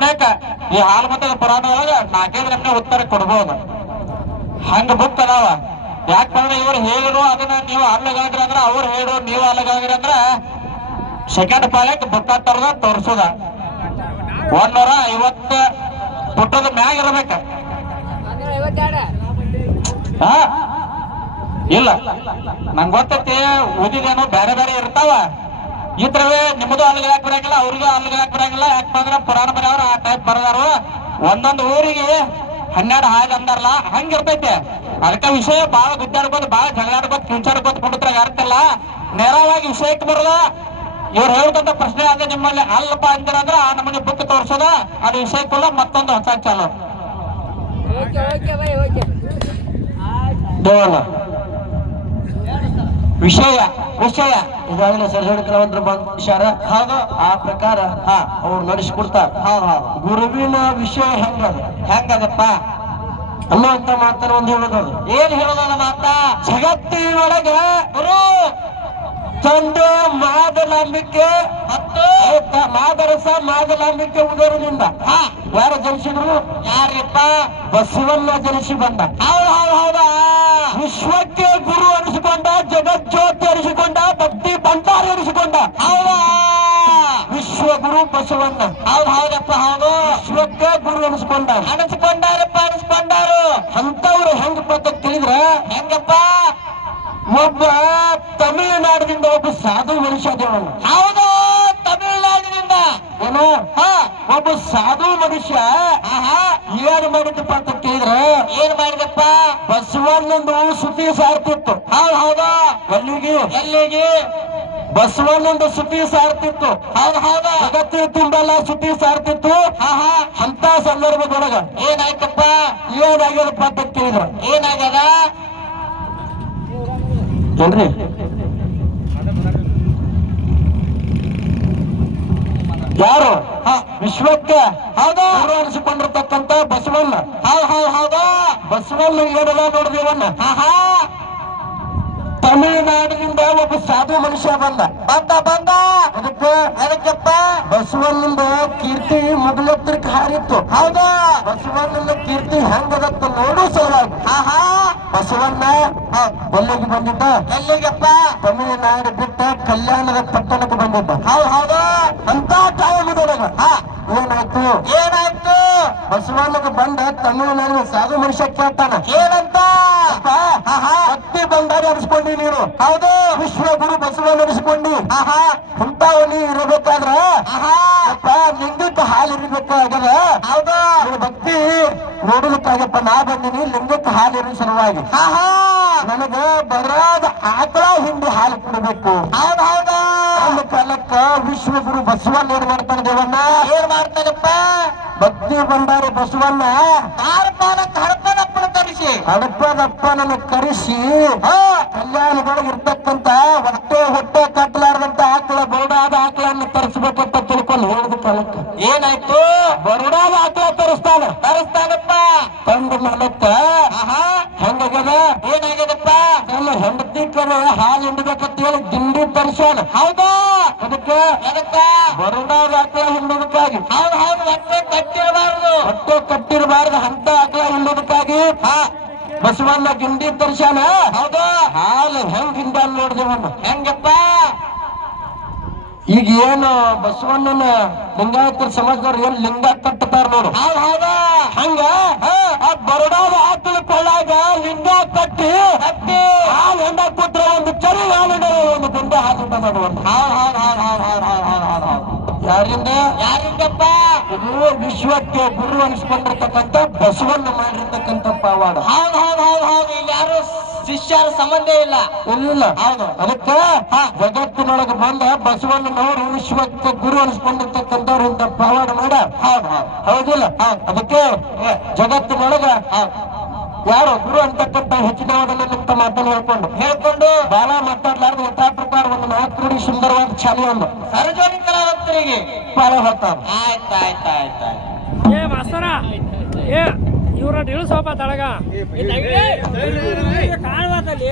ಪ್ರಶ್ನೆಕ ಈ ಹಾಲುಮತದ ಪುರಾಣ ಒಳಗ 4-5 ನಮ್ನೆ ಉತ್ತರ ಕೊಡ್ಬೋದು. ಹಂಗ ಬುಕ್ ಅದಾವ. ಯಾಕಂದ್ರೆ ಇವ್ರು ಹೇಳಿರು ಅದನ್ನ ನೀವು ಅಲ್ಲಗಾಗ್ರಿ ಅಂದ್ರ, ಅವ್ರು ಹೇಳು ನೀವು ಅಲ್ಲಗಾಗ್ರಿ ಅಂದ್ರ ಸೆಕೆಂಡ್ ಪಾಳ್ಯಕ್ಕೆ ಬುಕ್ಕ ತರದ ತೋರ್ಸುದ 150 ಪುಟದ ಮ್ಯಾಗ ಇರ್ಬೇಕ. ಹಾ ಇಲ್ಲ ನಂಗೆ ಗೊತ್ತೈತಿ, ಓದಿದೇನು ಬೇರೆ ಬೇರೆ ಇರ್ತಾವ. ಇದ್ರವೇ ನಿಮ್ಮದು ಅಲ್ಲಿಗೆ ಬರಂಗಿಲ್ಲ, ಅವ್ರಿಗೂ ಅಲ್ಲಿಗೆ ಬರಂಗಿಲ್ಲ. ಯಾಕಂದ್ರೆ ಪುರಾಣ ಬರೆಯವ್ರು ಆ ಟೈಪ್ ಬರದಾರು. ಒಂದೊಂದು ಊರಿಗೆ 12 ಹಾಗೆ ಅಂದಾರಲ್ಲ, ಹಂಗಿರ್ತೈತೆ. ಅದಕ್ಕೆ ವಿಷಯ ಬಾಳ ಗುದ್ದಾಡ್ಬೋದು, ಬಾಳ ಜಗಳಾಡ್ಬೋದು, ಕಿಂಚಾಡ್ಬೋದು, ಕುಂಡಿದ್ರಾಗ ಅರ್ಥಲ್ಲ. ನೇರವಾಗಿ ವಿಷಯಕ್ಕೆ ಬರೋದ. ಇವ್ರು ಹೇಳ್ದಂತ ಪ್ರಶ್ನೆ ಅದ ನಿಮ್ಮಲ್ಲಿ ಅಲ್ಲಪ್ಪ ಅಂತೀರಂದ್ರ ನಮಗೆ ಬುಕ್ ತೋರ್ಸೋದ, ಅದು ವಿಷಯಕ್ಕೆಲ್ಲ ಮತ್ತೊಂದು ಹೊಸ ಚಾಲು. ವಿಷಯ ವಿಷಯ ಈಗಾಗಲೇ ಸರಜೋಡಿ ಕಲಾವಂತರು ಬಂದಿದ್ದಾರೆ. ಹೌದು, ಆ ಪ್ರಕಾರ ಅವ್ರು ನಡೆಸಿಕೊಡ್ತಾರೆ. ಗುರುವಿನ ವಿಷಯ ಹೆಂಗದಪ್ಪ ಅನ್ನುವಂತ ಮಾತನ್ನ ಒಂದು ಹೇಳೋದು. ಏನ್ ಹೇಳೋದ ಮಾತ? ಜಗತ್ತಿನೊಳಗ ಗುರು ತಂದೆ ಮಾದಲಾಂಬಿಕೆ ಮತ್ತು ಮಾದರಸ ಮಾದಲಾಂಬಿಕೆ ಉದರದಿಂದ ಯಾರು ಜನಿಸಿದ್ರು? ಯಾರಪ್ಪ? ಬಸವಣ್ಣ ಜನಿಸಿ ಬಂದ. ಹೌದಾ? ವಿಶ್ವಕ್ಕೆ ಗುರು ಅನಿಸಿಕೊಂಡ, ಜಗಜ್ಯೋತಿ ಅನಿಸಿಕೊಂಡ, ಭಕ್ತಿ ಭಂಡಾರ ಅನಿಸಿಕೊಂಡ. ಹೌದಾ? ವಿಶ್ವಗುರು ಬಸವಣ್ಣ. ಹೌದಪ್ಪ, ಹೌದು. ವಿಶ್ವಕ್ಕೆ ಗುರು ಅನಿಸ್ಕೊಂಡಾರಪ್ಪ, ಅನಿಸ್ಕೊಂಡಾರು. ಅಂತವ್ರು ಹೆಂಗಪ್ಪ ಅಂತ ತಿಳಿದ್ರ, ಹೆಂಗಪ್ಪ? ಒಬ್ಬ ತಮಿಳುನಾಡಿನಿಂದ ಒಬ್ಬ ಸಾಧು ಮನುಷ್ಯ ದೇವಣ್ಣ. ಹೌದು, ತಮಿಳುನಾಡಿನಿಂದ ಏನು ಒಬ್ಬ ಸಾಧು ಮನುಷ್ಯ ಏನ್ ಮಾಡಿದಪ್ಪ ಅಂತ ಕೇಳಿದ್ರ, ಏನ್ ಮಾಡಿದಪ್ಪ? ಬಸವಣ್ಣಂದು ಸುದ್ದಿ ಸಾರ್ತಿತ್ತು. ಹೌದಾ? ಎಲ್ಲಿಗೆ ಬಸವಣ್ಣಂದು ಸುದ್ದಿ ಸಾರ್ತಿತ್ತು. ಹೌದಾ? ಜಗತ್ತಿನ ತುಂಬೆಲ್ಲ ಸುದ್ದಿ ಸಾರ್ತಿತ್ತು. ಅಂತ ಸಂದರ್ಭದೊಳಗ ಏನಾಯ್ತಪ್ಪ? ಏನಾಗ್ಯದಪ್ಪ ಅಂತ ಕೇಳಿದ್ರ, ಏನಾಗ್ಯದ ಏನ್ರಿ ಯಾರು ವಿಶ್ವಕ್ಕೆ ಹೌದು ಗುರು ಅನಿಸಿಕೊಂಡಿರ್ತಕ್ಕಂತ ಬಸವಣ್ಣ. ಹೌದಾ? ಬಸವಣ್ಣ ಏನದ ನೋಡಿದೇವಣ್ಣ, ತಮಿಳುನಾಡಿನಿಂದ ಒಬ್ಬ ಸಾಧು ಮನುಷ್ಯ ಬಂದ. ಅದಕ್ಕಪ್ಪ ಬಸವಣ್ಣಂದ ಕೀರ್ತಿ ಮುಗಿಲೆತ್ತರಕ್ಕೆ ಹಾರಿತ್ತು. ಹೌದಾ? ಬಸವಣ್ಣನ ಕೀರ್ತಿ ಹೆಂಗದತ್ತ ನೋಡು ಸಲುವಾಗಿ ಬಸವಣ್ಣ ಎಲ್ಲಿಗೆ ಬಂದಿದ್ದ? ಎಲ್ಲಿಗಪ್ಪ? ತಮಿಳುನಾಡು ಬಿಟ್ಟ ಕಲ್ಯಾಣದ ಪಟ್ಟಣಕ್ಕೆ ಬಂದಿದ್ದ. ಹೌದಾ? ಅಂತ ಟೈಮದೊಳಗ ಏನಾಯ್ತು? ಬಸವಣ್ಣಗೆ ಬಂದ ತಮಿಳುನಾಡಿನ ಸಾಧು ಮನುಷ್ಯ ಕೇಳ್ತಾನ, ಏನಂತ? ಭಕ್ತಿ ಭಂಡಾರಿ ಅನಿಸ್ಕೊಂಡಿ ನೀನು. ಹೌದು, ವಿಶ್ವಗುರು ಬಸವಣ್ಣ ಅನಿಸ್ಕೊಂಡಿ. ಇಂಥವನಿ ಇರಬೇಕಾದ್ರ ಲಿಂಗಕ್ಕೆ ಹಾಲು ಇರಬೇಕಾಗದ. ಹೌದು, ಭಕ್ತಿ ನೋಡಲಿಕ್ಕಾಗಪ್ಪ ನಾ ಬಂದಿನಿ ಲಿಂಗಕ್ಕೆ ಹಾಲು ಇರೋ ಸಲುವಾಗಿ. ನನಗ ಬರಾದ ಆಕಳ ಹಿಂಡಿ ಹಾಲು ಕುಡಬೇಕು. ಹೌದಾ? ಒಂದು ಕಾಲಕ್ಕ ವಿಶ್ವಗುರು ಬಸವಣ್ಣ ಏನ್ ಮಾಡ್ತಾನೆ ದೇವಣ್ಣ? ಏನ್ ಮಾಡ್ತಾನಪ್ಪ? ಭಕ್ತಿ ಭಂಡಾರಿ ಬಸವಣ್ಣ ಹಡಪದಪ್ಪನ ಕರೆಸಿ ಹಡಪದಪ್ಪನನ್ನು ಕರೆಸಿ ಕಲ್ಯಾಣದೊಳಗೆ ಇರ್ತಕ್ಕಂತ ಹೊಟ್ಟೆ ಕಟ್ಟಲಾರದಂತ ಆಕಳ ಬರಡಾದ ಆಕಳನ್ನು ತರಿಸ್ಬೇಕಂತ ತಿಳ್ಕೊಂಡು ಹೇಳಿದ ಕಾಲಕ್ಕ ಏನಾಯ್ತು? ಬರಡಾದ ಆಕಳ ತರಿಸ್ತಾನಪ್ಪ. ತಂದ ಮಲಕ್ಕ ಹೆಂಗಾಗ್ಯದ? ಏನಾಗ್ಯದಪ್ಪ? ನನ್ನ ಹೆಂಡತಿ ಕರೆ ಹಾಲು ಹಿಂಡಬೇಕಂತ ಹೇಳಿ ದಿಂಡಿ ತರಿಸ್ಯಾನ. ಹೌದಾ? ಅದಕ್ಕೆ ಬರಡಾದ ಆಕಳ ಹಿಂಡೋದಕ್ಕಾಗಿ ಹೊಟ್ಟೆ ಕಟ್ಟಿರಬಾರ್ದು ಅಂತ ಆಕಳ ಹಿಂಡೋದಕ್ಕಾಗಿ ಬಸವಣ್ಣ ಗಿಂಡಿ ತರಿಸ್ಯಾನ. ಹೌದಾ? ಹಾಲು ಹೆಂಗ್ ಹಿಂಡ ನೋಡಿದೆವಣ್ಣ. ಹೆಂಗಪ್ಪ? ಈಗ ಏನು ಬಸವಣ್ಣನ ಲಿಂಗಾಯತರ ಸಮಾಜದವ್ರು ಏನ್ ಲಿಂಗ ಕಟ್ಟತಾರ ನೋಡು. ಹೌದಾ? ಹಂಗ ಆ ಬರಡಾದ ಆಕಳ ಕೊಳ್ಳಾಗ ಲಿಂಗ ಕಟ್ಟಿ ಹಾಲು ಹೆಂಡ ಕೊಟ್ರ ಒಂದು ಚರಿ ಹಾಲು ಒಂದು ಗುಂಡ ಹಾಲು ನೋಡುವಂತ. ಯಾರಿಂದಪ್ಪ? ವಿಶ್ವಕ್ಕೆ ಗುರು ಅನಿಸ್ಕೊಂಡಿರ್ತಕ್ಕಂಥ ಬಸವಣ್ಣ ಮಾಡಿರ್ತಕ್ಕಂಥ ಪವಾಡ. ಹೌದು, ಇಲ್ಲಿ ಯಾರು ಶಿಷ್ಯರ ಸಂಬಂಧ ಇಲ್ಲ. ಹೌದು, ಅದಕ್ಕೆ ಜಗತ್ತಿನೊಳಗೆ ಬಂದ ಬಸವಣ್ಣನವರು ವಿಶ್ವಕ್ಕೆ ಗುರು ಅನಿಸ್ಕೊಂಡಿರ್ತಕ್ಕಂಥವ್ರು ಇಂಥ ಪವಾಡ ಮಾಡ. ಹೌದಿಲ್ಲ? ಅದಕ್ಕೆ ಜಗತ್ತಿನೊಳಗ ಯಾರು ಗುರು ಅಂತಕ್ಕಂಥ ಹೆಚ್ಚಿನವಾದನ್ನ ನಿಂತ ಮಾತನ್ನು ಹೇಳ್ಕೊಂಡು ಬಾಳ ಮಾತಾಡ್ಲಾರ್ದು ಯಥಾ ಪ್ರಕಾರ ಒಂದು 4 ನುಡಿ ಸುಂದರವಾದ ಚಾಲಿ ಒಂದು ಸರಜೋಡಿ ಕಲಾವಂತರಿಗೆ ಪಾಲ ಹೊತ್ತಾರ. ಆಯ್ತಾಯ್ತಾಯ್ತಾಯ್ತು. ಏ ಮಾಸ್ತರ, ಏ ಇವ್ರ ಇಳಿಸೋಪ ತಳಗ ಕಾಣುವಲ್ಲಿ